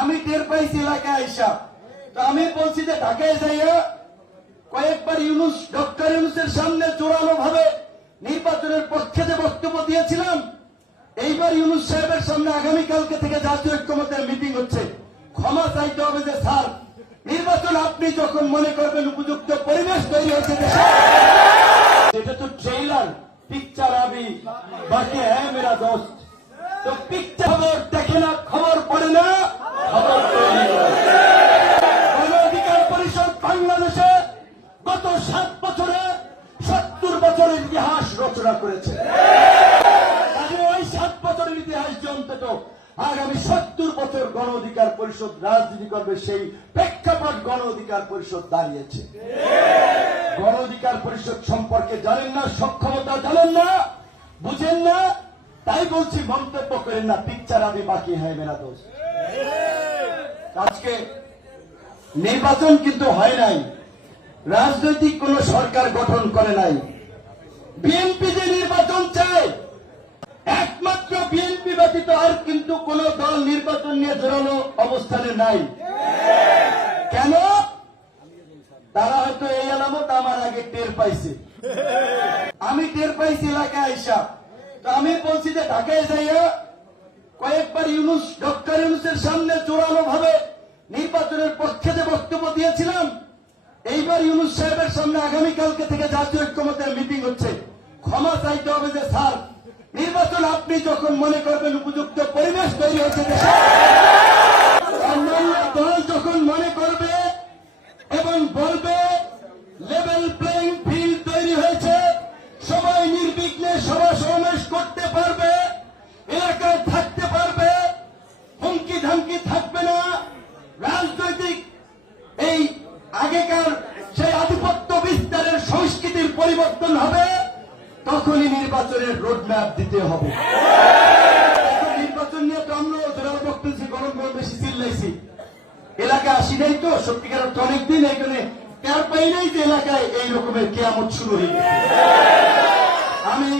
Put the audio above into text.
আমি টের পাইছি এলাকায় আইসা। তো আমি বলছি যে ঢাকায় যাইয়া কয়েকবার ইউনুস, ডক্টর ইউনুসের সামনে জোরালো ভাবে নির্বাচনের পক্ষে যে বক্তব্য দিয়েছিলাম, এইবার ইউনুস সাহেবের সামনে আগামীকালকে থেকে জাতীয় ঐক্যমতের মিটিং হচ্ছে। ক্ষমা চাইতে হবে যে স্যার, নির্বাচন আপনি যখন মনে করবেন উপযুক্ত পরিবেশ তৈরি দেশে। এটা তো ট্রেইলার পিকচার আবি, বাকি হ্যাঁ মেরা দোস্ত। তো পিকচার দেখে না খবর তৈরি করে। গণ অধিকার পরিষদ বাংলাদেশে গত সাত বছরে সত্তর বছরের ইতিহাস রচনা করেছে কাজে ওই সাত বছরের ইতিহাস যে অন্তত আগামী সত্তর বছর গণ অধিকার পরিষদ রাজনীতি করবে, সেই প্রেক্ষাপট গণ অধিকার পরিষদ দাঁড়িয়েছে। গণ অধিকার পরিষদ সম্পর্কে জানেন না, সক্ষমতা জানেন না, বুঝেন না, তাই বলছি মন্তব্য করেন না, পিকচার আমি বাকি হয় মেরা দোষ। আজকে নির্বাচন কিন্তু হয় নাই, রাজনৈতিক কোন সরকার গঠন করে নাই। বিএনপি যে নির্বাচন চায়, একমাত্র বিএনপি ব্যতীত আর কিন্তু কোন দল নির্বাচন নিয়ে জোরালো অবস্থানে নাই। কেন? তারা হয়তো এই আলামত আমার আগে টের পাইছে। আমি টের পাইছি এলাকায় আইসা। তো আমি বলছি যে ঢাকায় যাইয়া কয়েকবার ইউনুস, ডক্টর ইউনুসের সামনে জোরালো ভাবে নির্বাচনের পক্ষে যে বক্তব্য দিয়েছিলাম এইবার ইউনুস সাহেবের সামনে আগামীকালকে থেকে জাতীয় ঐক্যমতের মিটিং হচ্ছে। ক্ষমা চাইতে হবে যে, স্যার, নির্বাচন আপনি যখন মনে করবেন উপযুক্ত পরিবেশ তৈরি হচ্ছে অন্যান্য দল যখন মনে করবে এবং বলবে আগেকার সেই আধিপত্য বিস্তারের সংস্কৃতির পরিবর্তন হবে, তখনই নির্বাচনের রোডম্যাপ দিতে হবে। নির্বাচন নিয়ে তো আমরাও জোরাল বক্তব্য গরম গরম বেশি চিল্লাইছি। এলাকায় আসি নাই তো, সত্যিকার অর্থে অনেকদিন এখানে টের পাই নাই যে এলাকায় এই রকমের কেয়ামত শুরু হয়ে গেছে আমি